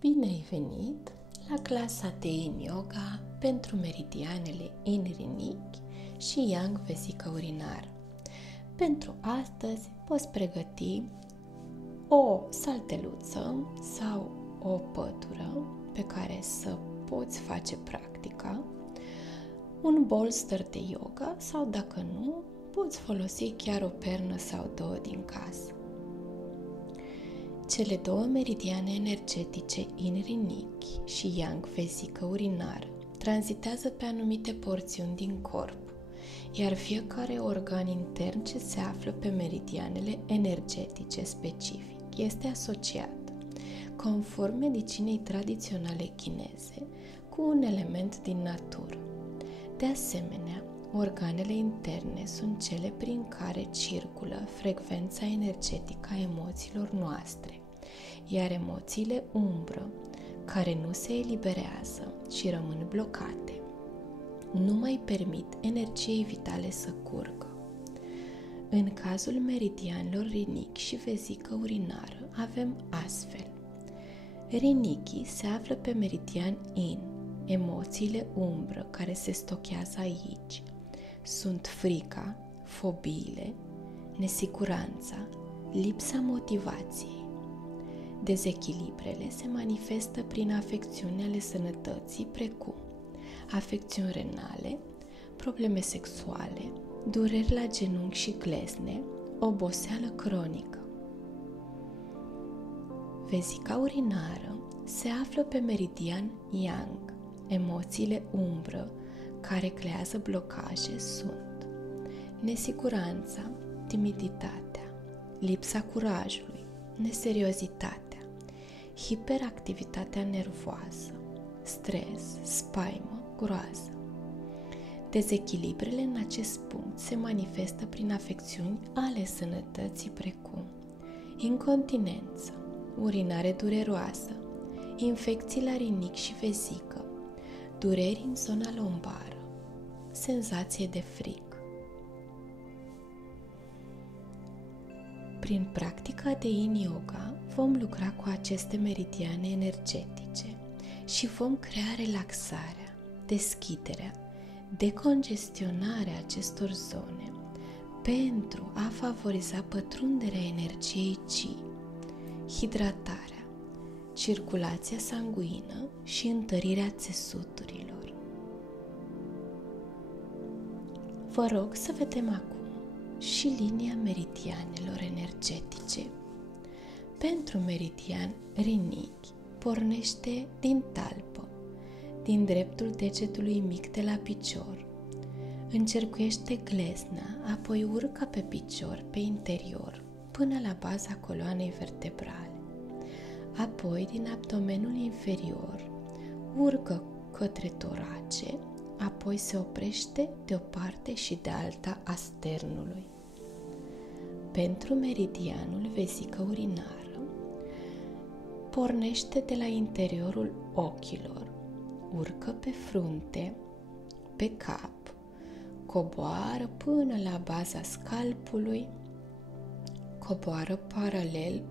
Bine ai venit la clasa de Yin Yoga pentru meridianele Yin rinichi și Yang vesică urinară. Pentru astăzi poți pregăti o salteluță sau o pătură pe care să poți face practica, un bolster de yoga sau, dacă nu, poți folosi chiar o pernă sau două din casă. Cele două meridiane energetice Yin rinichi și Yang vesică urinară tranzitează pe anumite porțiuni din corp, iar fiecare organ intern ce se află pe meridianele energetice specific este asociat, conform medicinei tradiționale chineze, cu un element din natură. De asemenea, organele interne sunt cele prin care circulă frecvența energetică a emoțiilor noastre, iar emoțiile umbră, care nu se eliberează și rămân blocate, nu mai permit energiei vitale să curgă. În cazul meridianilor rinichi și vesică urinară avem astfel. Rinichii se află pe meridian Yin. Emoțiile umbră care se stochează aici sunt frica, fobiile, nesiguranța, lipsa motivației. Dezechilibrele se manifestă prin afecțiuni ale sănătății, precum afecțiuni renale, probleme sexuale, dureri la genunchi și glezne, oboseală cronică. Vesica urinară se află pe meridian Yang. Emoțiile umbră care creează blocaje sunt nesiguranța, timiditatea, lipsa curajului, neseriozitatea, hiperactivitatea nervoasă, stres, spaimă, groază. Dezechilibrele în acest punct se manifestă prin afecțiuni ale sănătății, precum incontinență, urinare dureroasă, infecții la rinic și vesică, dureri în zona lombară, senzație de frig. Prin practica de Yin Yoga vom lucra cu aceste meridiane energetice și vom crea relaxarea, deschiderea, decongestionarea acestor zone pentru a favoriza pătrunderea energiei Qi, hidratarea, circulația sanguină și întărirea țesuturilor. Vă rog să vedem acum și linia meridianelor energetice. Pentru meridian rinichi, pornește din talpă, din dreptul degetului mic de la picior, încercuiește glezna, apoi urcă pe picior, pe interior, până la baza coloanei vertebrale. Apoi, din abdomenul inferior, urcă către torace, apoi se oprește de o parte și de alta a sternului. Pentru meridianul vesică urinară, pornește de la interiorul ochilor, urcă pe frunte, pe cap, coboară până la baza scalpului, coboară paralel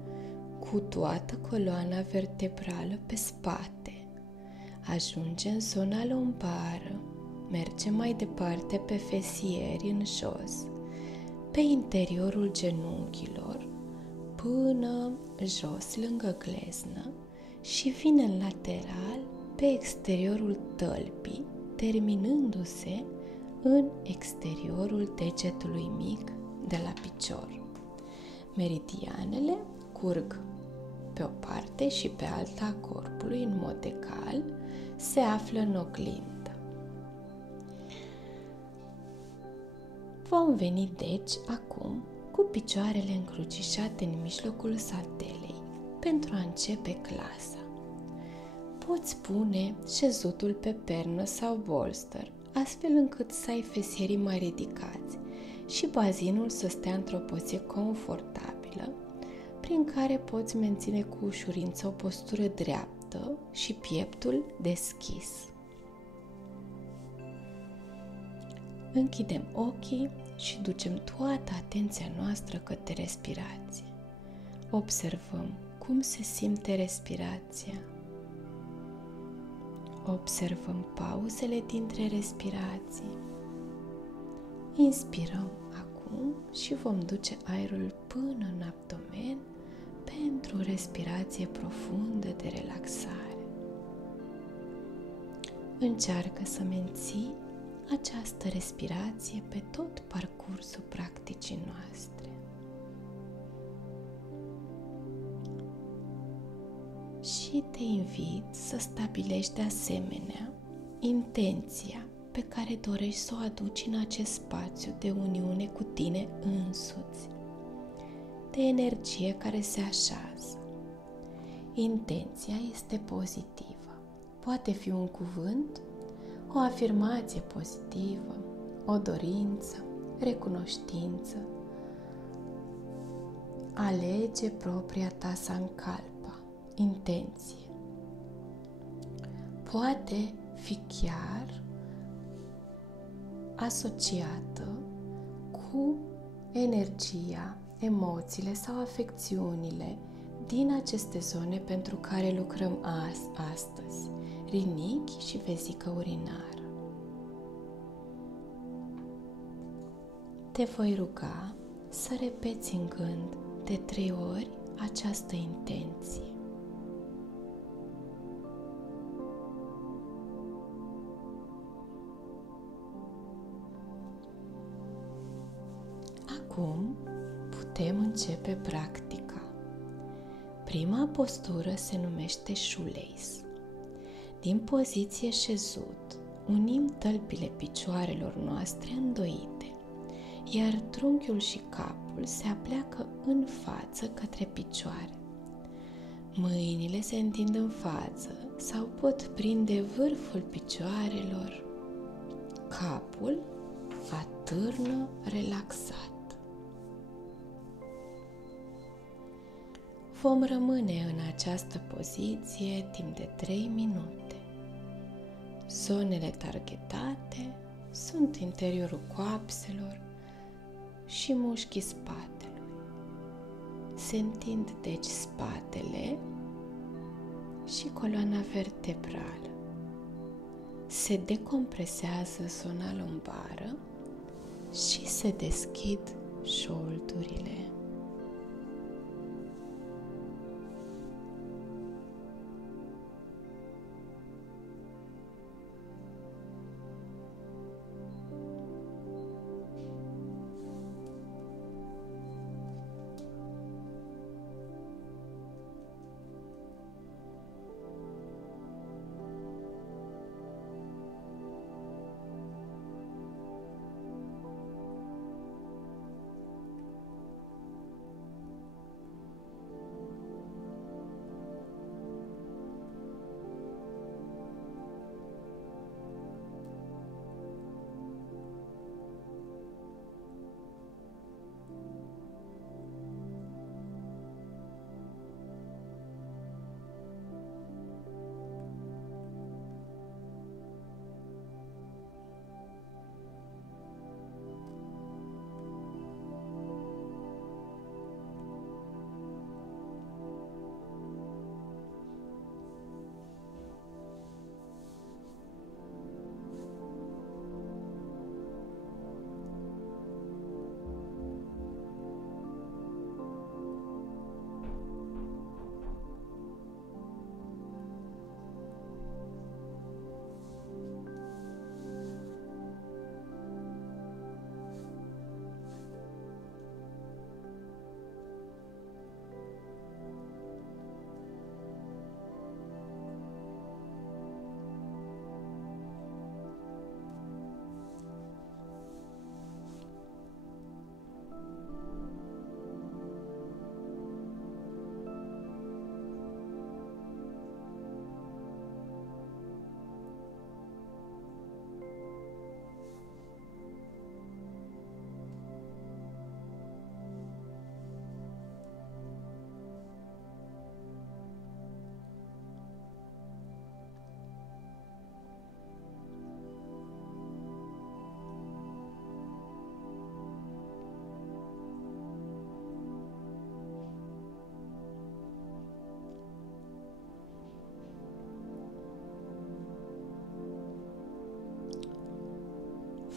cu toată coloana vertebrală pe spate, ajunge în zona lombară, merge mai departe pe fesieri în jos, pe interiorul genunchilor, până jos lângă gleznă și vine în lateral pe exteriorul tălpii, terminându-se în exteriorul degetului mic de la picior. Meridianele curg pe o parte și pe alta a corpului în mod egal, se află în oglindă. Vom veni deci acum cu picioarele încrucișate în mijlocul saltelei pentru a începe clasa. Poți pune șezutul pe pernă sau bolster, astfel încât să ai fesierii mai ridicați și bazinul să stea într-o poziție confortabilă, prin care poți menține cu ușurință o postură dreaptă și pieptul deschis. Închidem ochii și ducem toată atenția noastră către respirație. Observăm cum se simte respirația Observăm pauzele dintre respirații. Inspirăm acum și vom duce aerul până în abdomen pentru o respirație profundă de relaxare. Încearcă să menții această respirație pe tot parcursul practicii noastre. Și te invit să stabilești de asemenea intenția pe care dorești să o aduci în acest spațiu de uniune cu tine însuți, de energie care se așează. Intenția este pozitivă. Poate fi un cuvânt, o afirmație pozitivă, o dorință, recunoștință. Alege propria ta sankalpa, intenție. Poate fi chiar asociată cu energia, emoțiile sau afecțiunile din aceste zone pentru care lucrăm astăzi, rinichi și vezică urinară. Te voi ruga să repeți în gând de 3 ori această intenție. Acum putem începe practica. Prima postură se numește shoelace. Din poziție șezut, unim tălpile picioarelor noastre îndoite, iar trunchiul și capul se apleacă în față către picioare. Mâinile se întind în față sau pot prinde vârful picioarelor. Capul atârnă relaxat. Vom rămâne în această poziție timp de 3 minute. Zonele targetate sunt interiorul coapselor și mușchii spatelui. Se întind deci spatele și coloana vertebrală. Se decompresează zona lombară și se deschid șoldurile.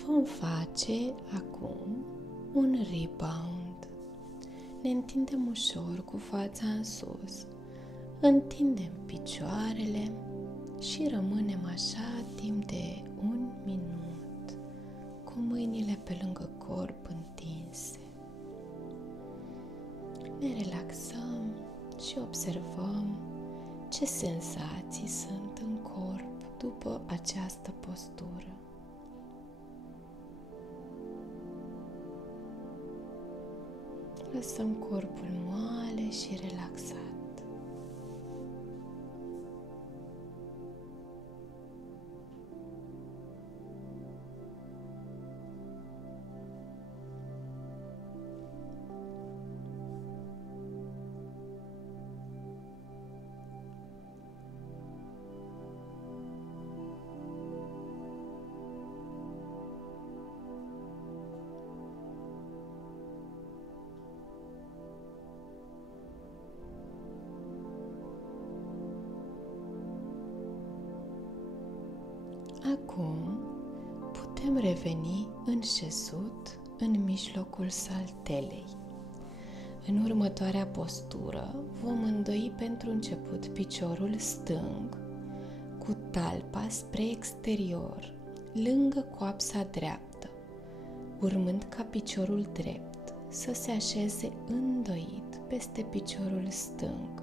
Vom face acum un rebound. Ne întindem ușor cu fața în sus, întindem picioarele și rămânem așa timp de 1 minut, cu mâinile pe lângă corp întinse. Ne relaxăm și observăm ce senzații sunt în corp după această postură. Lăsăm corpul moale și relaxat. Acum putem reveni înșezut în mijlocul saltelei. În următoarea postură vom îndoi pentru început piciorul stâng cu talpa spre exterior, lângă coapsa dreaptă, urmând ca piciorul drept să se așeze îndoit peste piciorul stâng.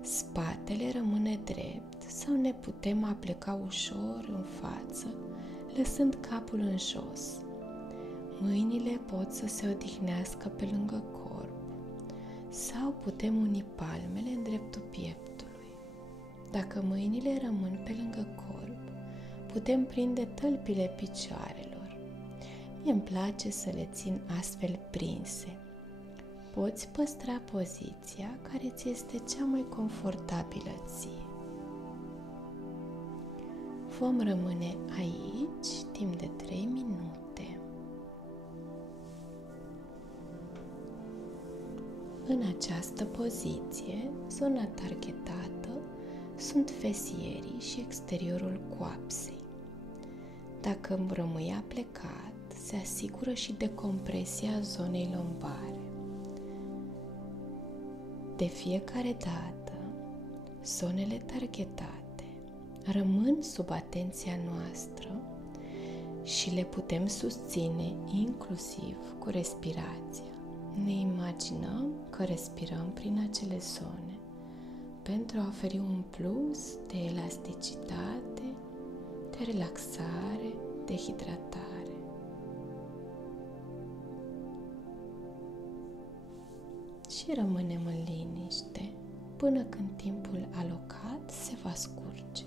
Spatele rămâne drept sau ne putem apleca ușor în față, lăsând capul în jos. Mâinile pot să se odihnească pe lângă corp sau putem uni palmele în dreptul pieptului. Dacă mâinile rămân pe lângă corp, putem prinde tălpile picioarelor. Mie îmi place să le țin astfel prinse. Poți păstra poziția care ți este cea mai confortabilă ție. Vom rămâne aici timp de 3 minute. În această poziție, zona targetată sunt fesierii și exteriorul coapsei. Dacă rămâi aplecat, se asigură și decompresia zonei lombare. De fiecare dată, zonele targetate rămân sub atenția noastră și le putem susține inclusiv cu respirația. Ne imaginăm că respirăm prin acele zone pentru a oferi un plus de elasticitate, de relaxare, de hidratare. Și rămânem în liniște până când timpul alocat se va scurge.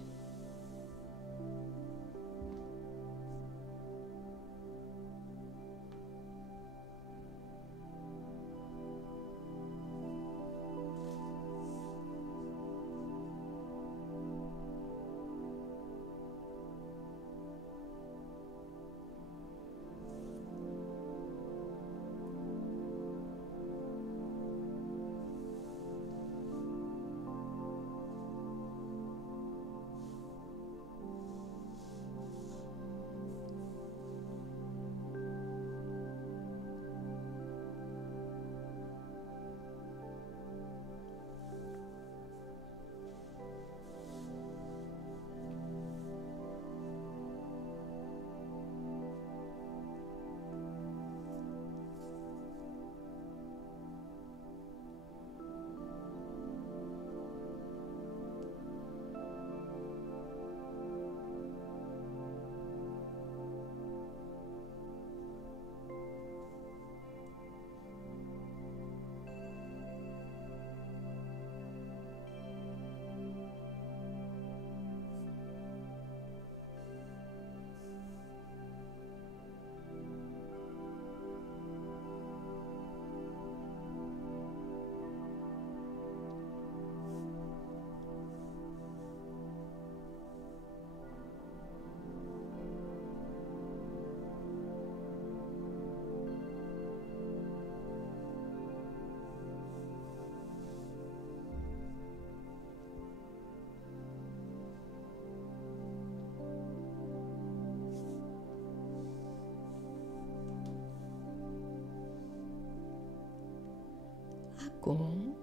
Acum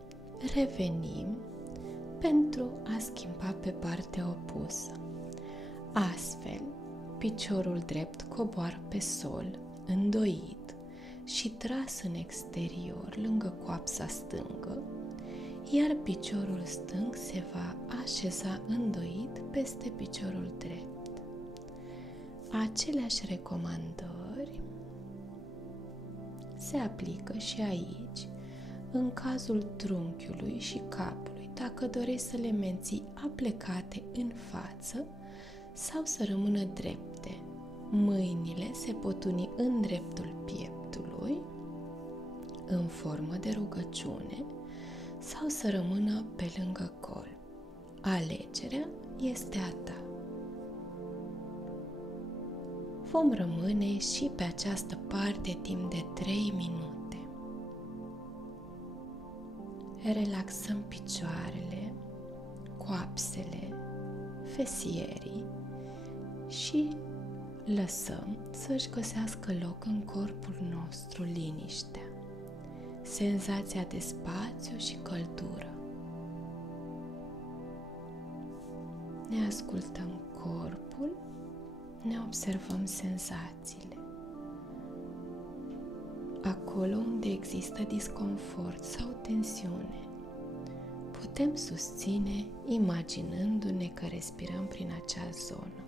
revenim pentru a schimba pe partea opusă. Astfel, piciorul drept coboară pe sol, îndoit și tras în exterior lângă coapsa stângă, iar piciorul stâng se va așeza îndoit peste piciorul drept. Aceleași recomandări se aplică și aici, în cazul trunchiului și capului, dacă dorești să le menții aplecate în față sau să rămână drepte. Mâinile se pot uni în dreptul pieptului, în formă de rugăciune, sau să rămână pe lângă col. Alegerea este a ta. Vom rămâne și pe această parte timp de 3 minute. Relaxăm picioarele, coapsele, fesierii și lăsăm să-și găsească loc în corpul nostru liniștea, senzația de spațiu și căldură. Ne ascultăm corpul, ne observăm senzațiile. Acolo unde există disconfort sau tensiune, putem susține imaginându-ne că respirăm prin acea zonă.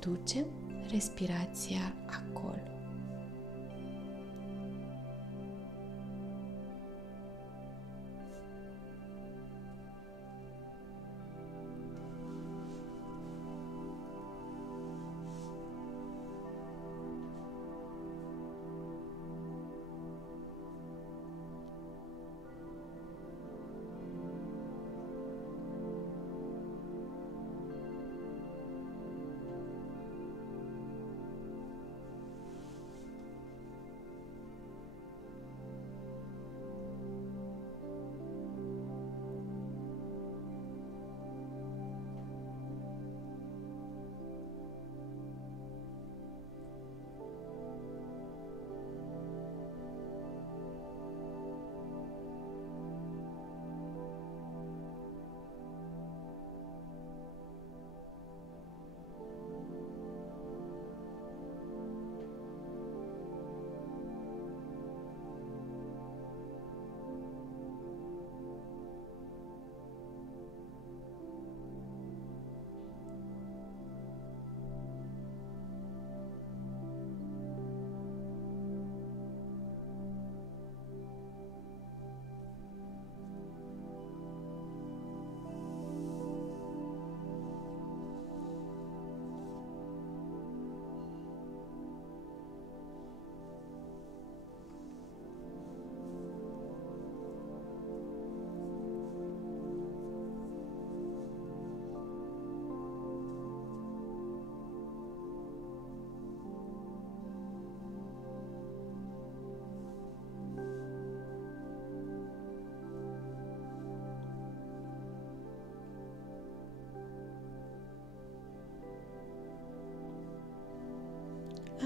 Ducem respirația acolo.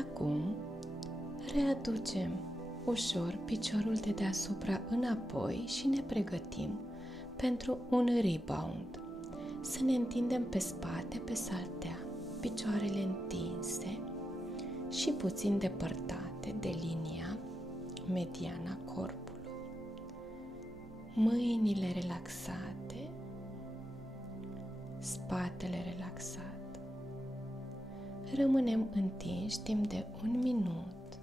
Acum readucem ușor piciorul de deasupra înapoi și ne pregătim pentru un rebound. Să ne întindem pe spate, pe saltea, picioarele întinse și puțin depărtate de linia mediană a corpului. Mâinile relaxate, spatele relaxat. Rămânem întinși timp de 1 minut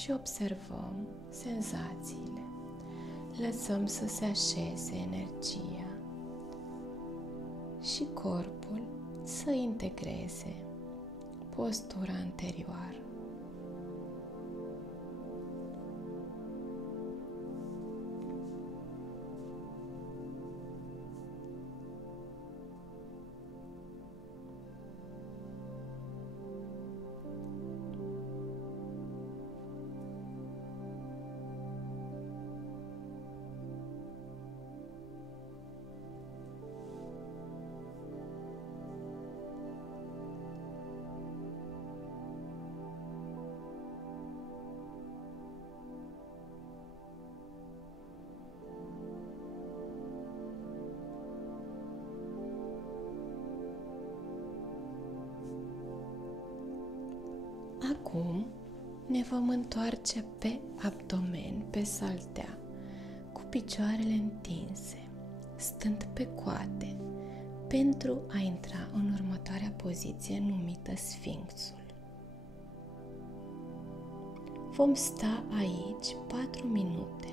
și observăm senzațiile. Lăsăm să se așeze energia și corpul să integreze postura anterioară. Acum ne vom întoarce pe abdomen, pe saltea, cu picioarele întinse, stând pe coate, pentru a intra în următoarea poziție numită Sfinxul. Vom sta aici 4 minute,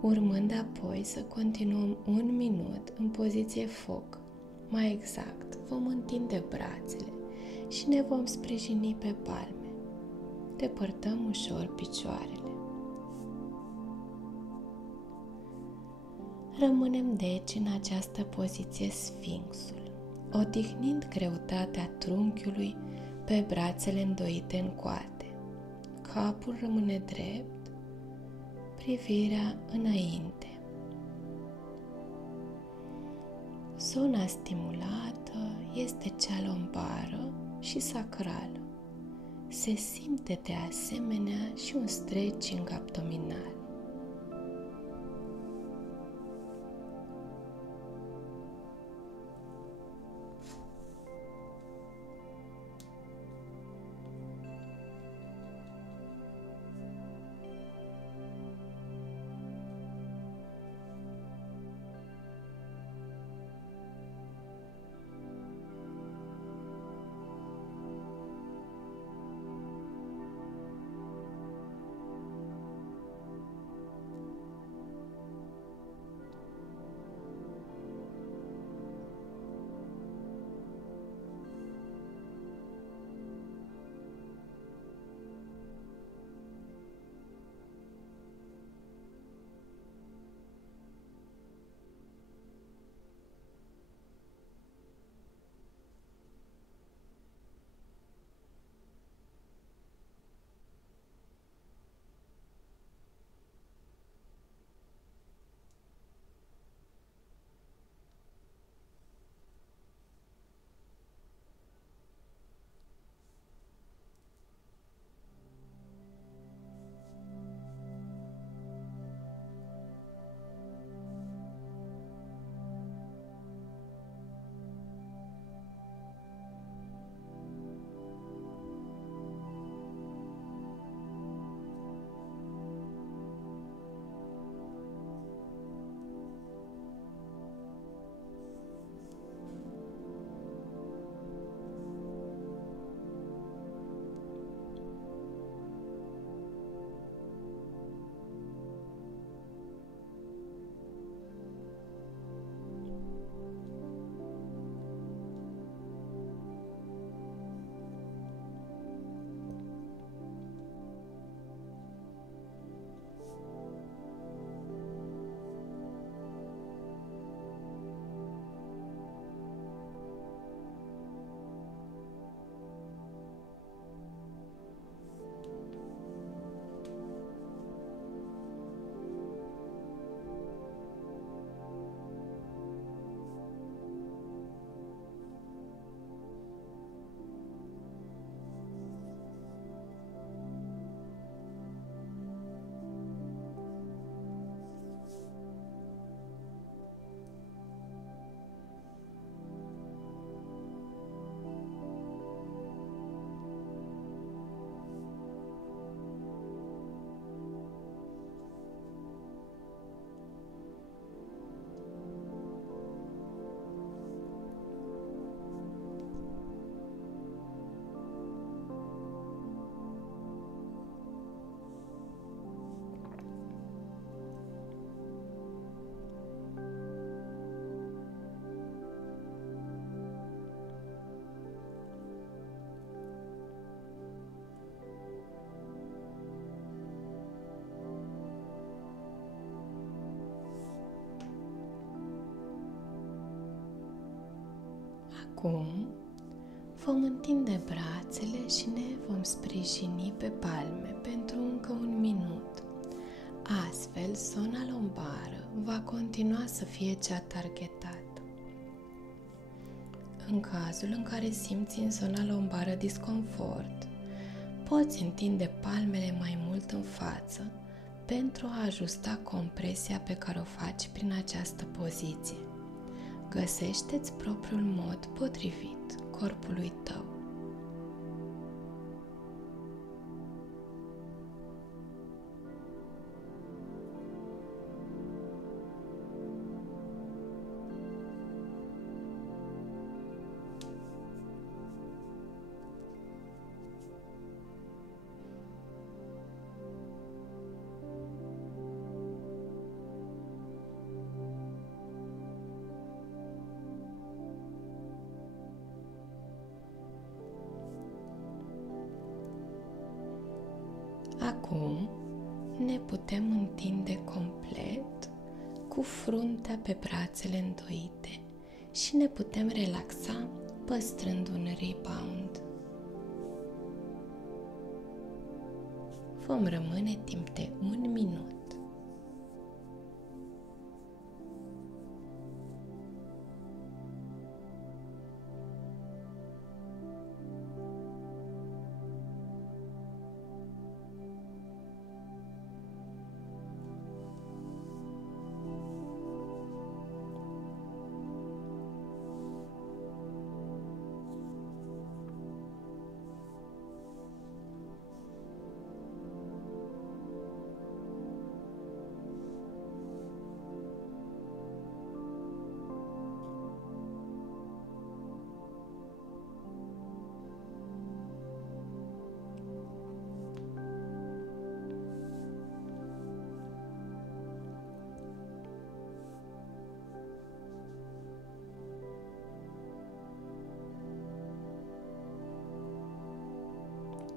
urmând apoi să continuăm 1 minut în poziție foc. Mai exact, vom întinde brațele și ne vom sprijini pe palme. Depărtăm ușor picioarele. Rămânem deci în această poziție Sfinxul, odihnind greutatea trunchiului pe brațele îndoite în coate. Capul rămâne drept, privirea înainte. Zona stimulată este cea lombară și sacrală. Se simte de asemenea și un stretching abdominal. Acum vom întinde brațele și ne vom sprijini pe palme pentru încă 1 minut. Astfel, zona lombară va continua să fie cea targetată. În cazul în care simți în zona lombară disconfort, poți întinde palmele mai mult în față pentru a ajusta compresia pe care o faci prin această poziție. Găsește-ți propriul mod potrivit corpului tău. Acum ne putem întinde complet cu fruntea pe brațele îndoite și ne putem relaxa păstrând un rebound. Vom rămâne timp de 1 minut.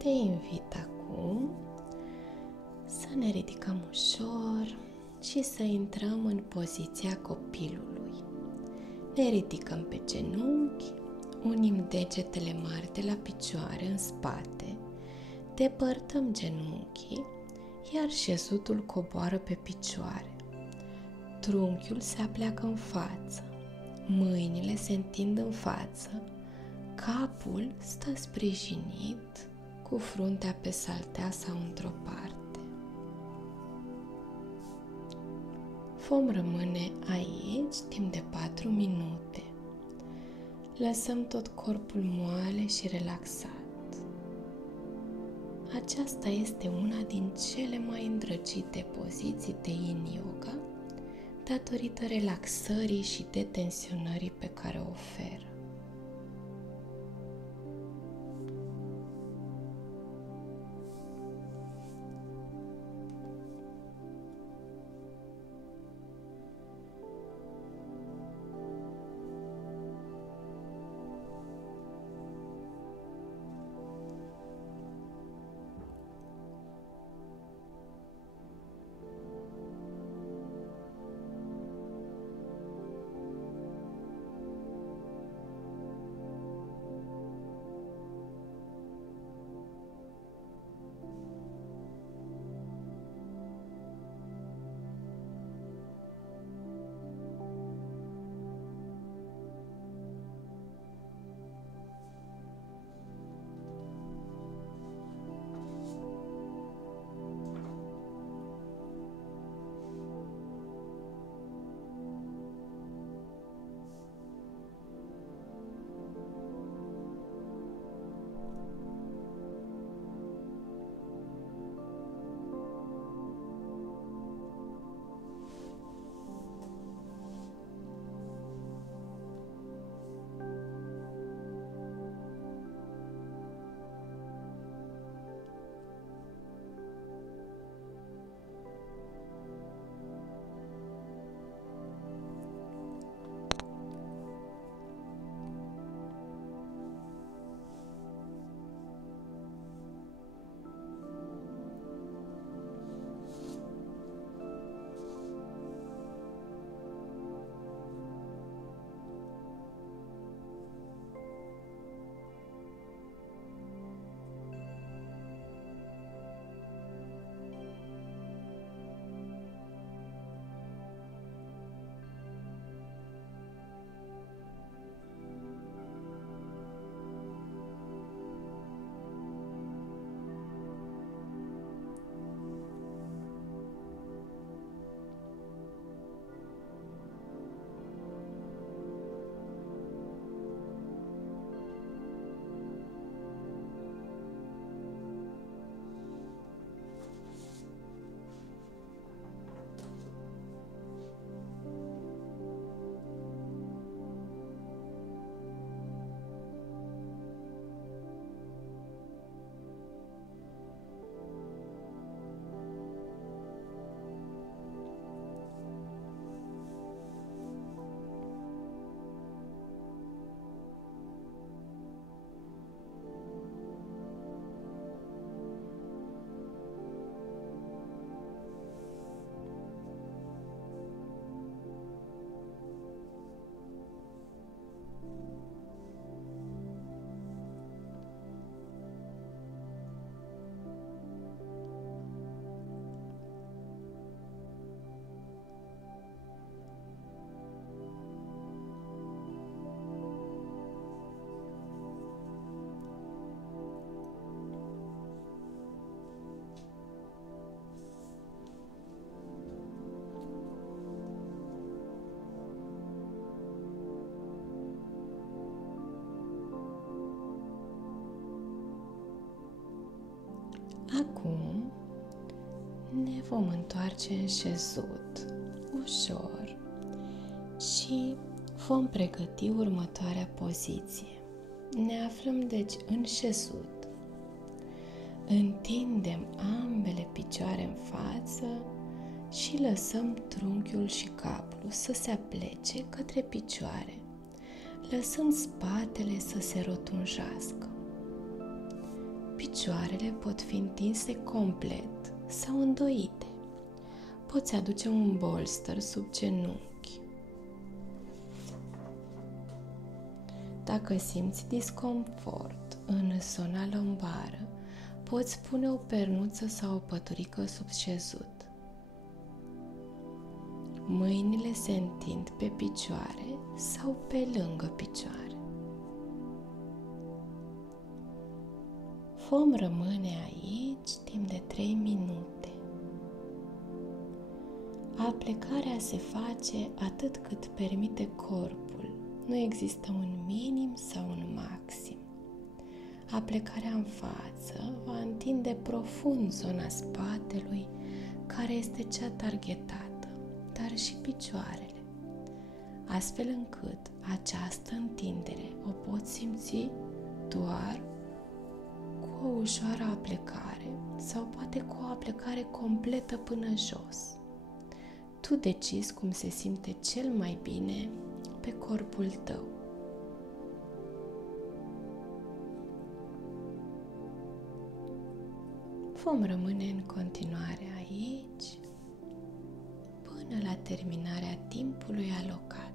Te invit acum să ne ridicăm ușor și să intrăm în poziția copilului. Ne ridicăm pe genunchi, unim degetele mari de la picioare în spate, depărtăm genunchii, iar șesutul coboară pe picioare. Trunchiul se apleacă în față, mâinile se întind în față, capul stă sprijinit cu fruntea pe saltea sau într-o parte. Vom rămâne aici timp de 4 minute. Lăsăm tot corpul moale și relaxat. Aceasta este una din cele mai îndrăgite poziții de Yin Yoga, datorită relaxării și detensionării pe care o oferă. vom întoarce în șezut, ușor, și vom pregăti următoarea poziție. Ne aflăm deci în șezut. Întindem ambele picioare în față și lăsăm trunchiul și capul să se aplece către picioare, lăsând spatele să se rotunjească. Picioarele pot fi întinse complet sau îndoite. Poți aduce un bolster sub genunchi. Dacă simți disconfort în zona lombară, poți pune o pernuță sau o păturică sub șezut. Mâinile se întind pe picioare sau pe lângă picioare. Vom rămâne aici timp de 3 minute. Aplecarea se face atât cât permite corpul. Nu există un minim sau un maxim. Aplecarea în față va întinde profund zona spatelui, care este cea targetată, dar și picioarele, astfel încât această întindere o poți simți doar cu o ușoară aplecare sau poate cu o aplecare completă până jos. Tu decizi cum se simte cel mai bine pe corpul tău. Vom rămâne în continuare aici până la terminarea timpului alocat.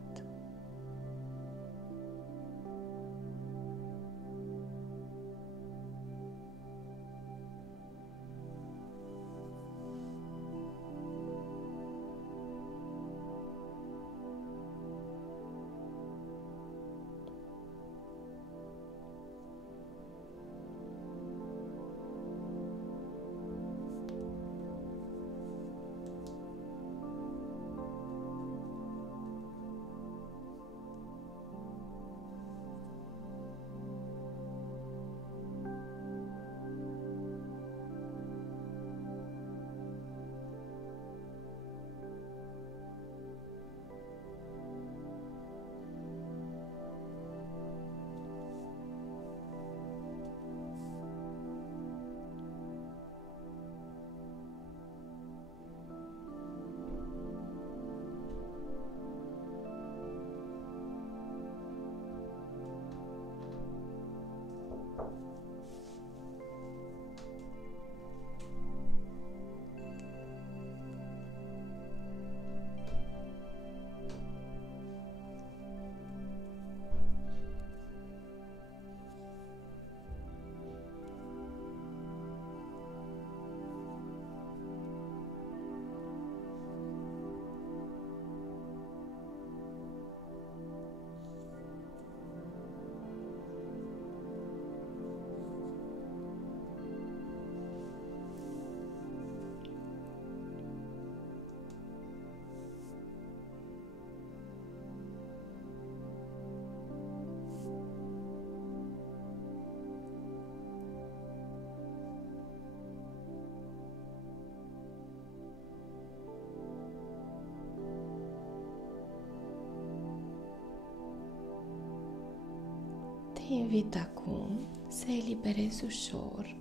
Te invit acum să eliberezi ușor,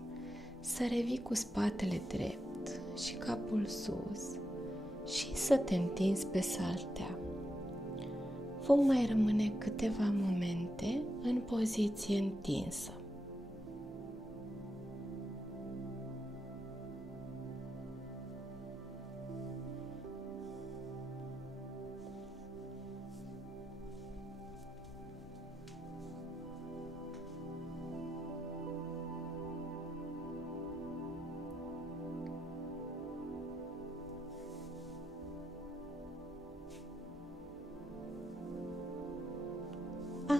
să revii cu spatele drept și capul sus și să te întinzi pe saltea. Vom mai rămâne câteva momente în poziție întinsă.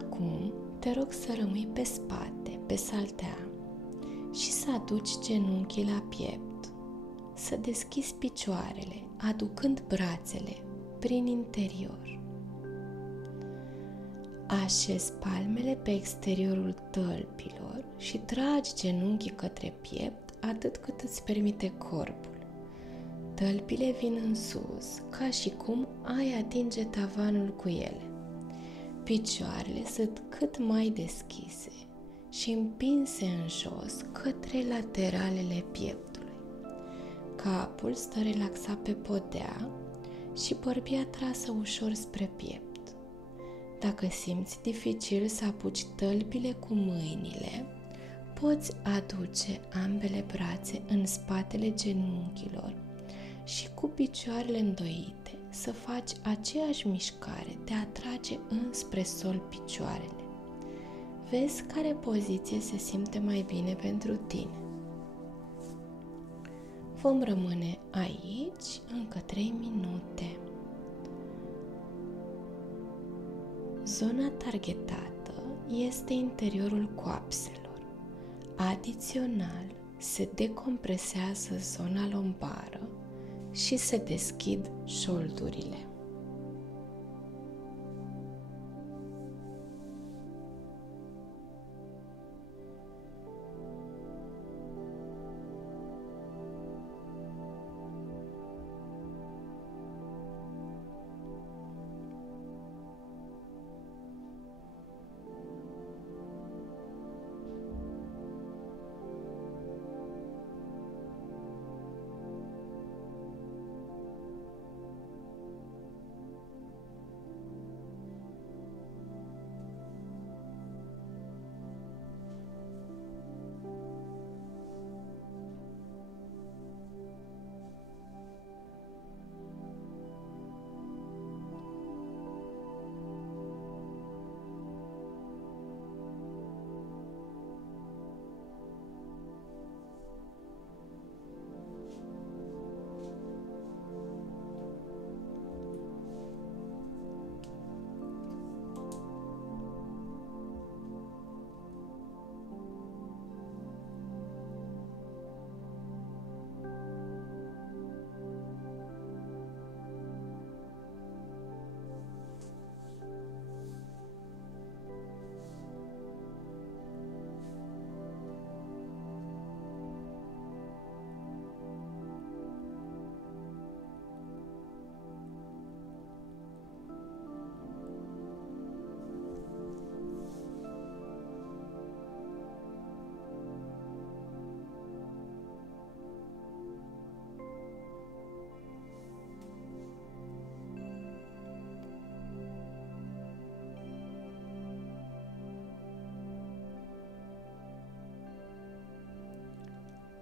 Acum te rog să rămâi pe spate, pe saltea, și să aduci genunchii la piept, să deschizi picioarele, aducând brațele prin interior. Așezi palmele pe exteriorul tălpilor și tragi genunchii către piept atât cât îți permite corpul. Tălpile vin în sus, ca și cum ai atinge tavanul cu ele. Picioarele sunt cât mai deschise și împinse în jos către lateralele pieptului. Capul stă relaxat pe podea și bărbia trasă ușor spre piept. Dacă simți dificil să apuci tălpile cu mâinile, poți aduce ambele brațe în spatele genunchilor și cu picioarele îndoite să faci aceeași mișcare de a trage înspre sol picioarele. Vezi care poziție se simte mai bine pentru tine. Vom rămâne aici încă 3 minute. Zona targetată este interiorul coapselor. Adițional, se decompresează zona lombară și se deschid șoldurile.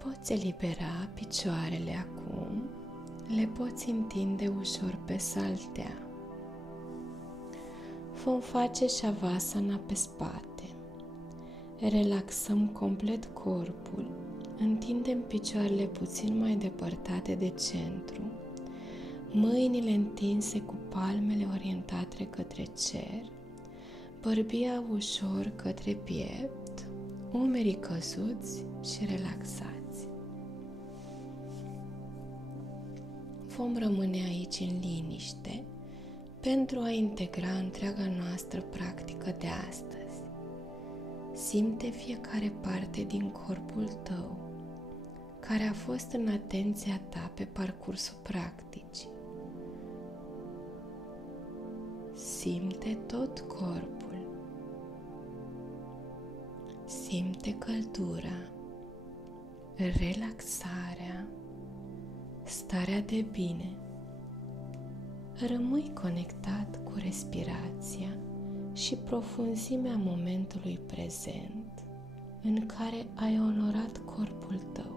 Poți elibera picioarele acum, le poți întinde ușor pe saltea. Vom face Shavasana pe spate. Relaxăm complet corpul, întindem picioarele puțin mai depărtate de centru, mâinile întinse cu palmele orientate către cer, bărbia ușor către piept, umerii căzuți și relaxați. Vom rămâne aici în liniște pentru a integra întreaga noastră practică de astăzi. Simte fiecare parte din corpul tău care a fost în atenția ta pe parcursul practicii. Simte tot corpul. Simte căldura, relaxarea, starea de bine. Rămâi conectat cu respirația și profunzimea momentului prezent în care ai onorat corpul tău.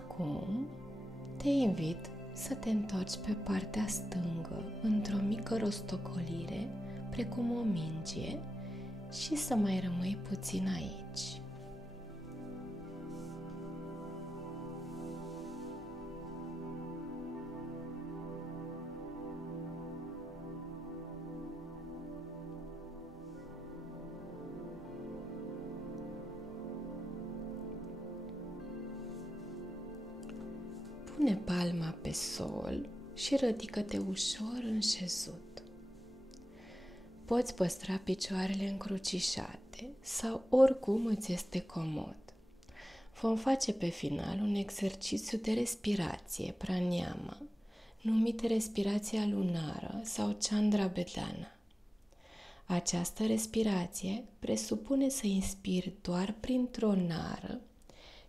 Acum te invit să te întorci pe partea stângă într-o mică rostocolire, precum o minge, și să mai rămâi puțin aici. Pune palma pe sol și ridică-te ușor în șezut. Poți păstra picioarele încrucișate sau oricum îți este comod. Vom face pe final un exercițiu de respirație, pranayama, numit respirația lunară sau Chandra Bedana. Această respirație presupune să inspiri doar printr-o nară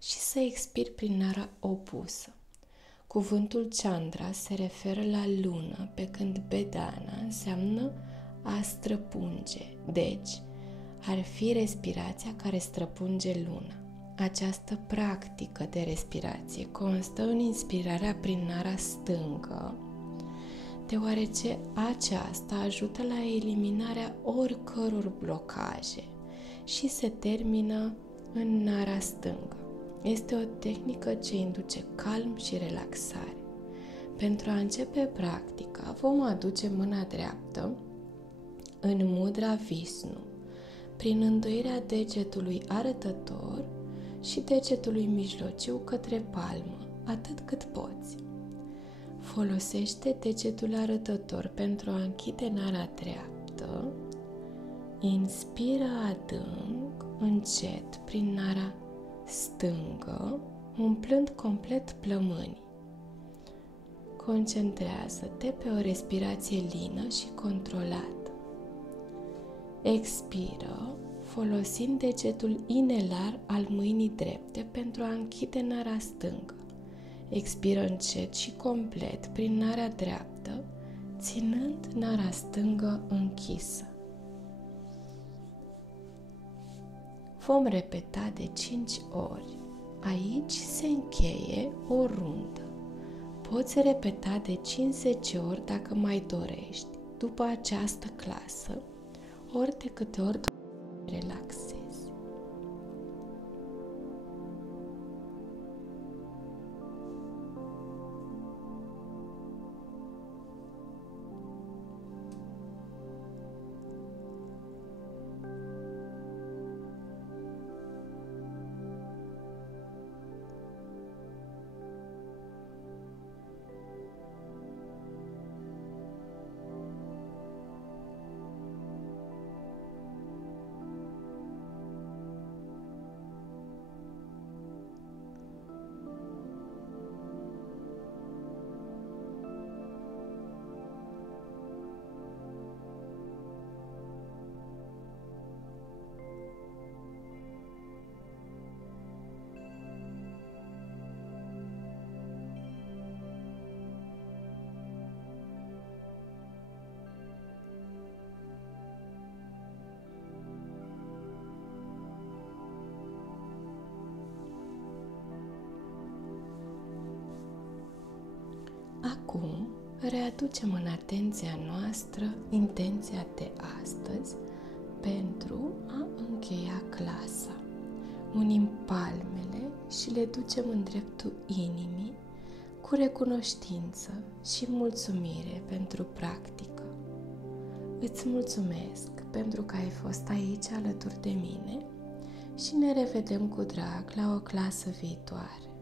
și să expiri prin nara opusă. Cuvântul Chandra se referă la lună, pe când Bedana înseamnă a străpunge, deci ar fi respirația care străpunge luna. Această practică de respirație constă în inspirarea prin nara stângă, deoarece aceasta ajută la eliminarea oricăror blocaje și se termină în nara stângă. Este o tehnică ce induce calm și relaxare. Pentru a începe practica, vom aduce mâna dreaptă în mudra Vishnu, prin îndoirea degetului arătător și degetului mijlociu către palmă, atât cât poți. Folosește degetul arătător pentru a închide nara dreaptă. Inspiră adânc, încet, prin nara stângă, umplând complet plămânii. Concentrează-te pe o respirație lină și controlată. Expiră, folosind degetul inelar al mâinii drepte pentru a închide nara stângă. Expiră încet și complet prin nara dreaptă, ținând nara stângă închisă. Vom repeta de 5 ori. Aici se încheie o rundă. Poți repeta de 50 ori dacă mai dorești, după această clasă, ori de câte ori relaxezi. Acum, readucem în atenția noastră intenția de astăzi pentru a încheia clasa. Unim palmele și le ducem în dreptul inimii cu recunoștință și mulțumire pentru practică. Îți mulțumesc pentru că ai fost aici alături de mine și ne revedem cu drag la o clasă viitoare.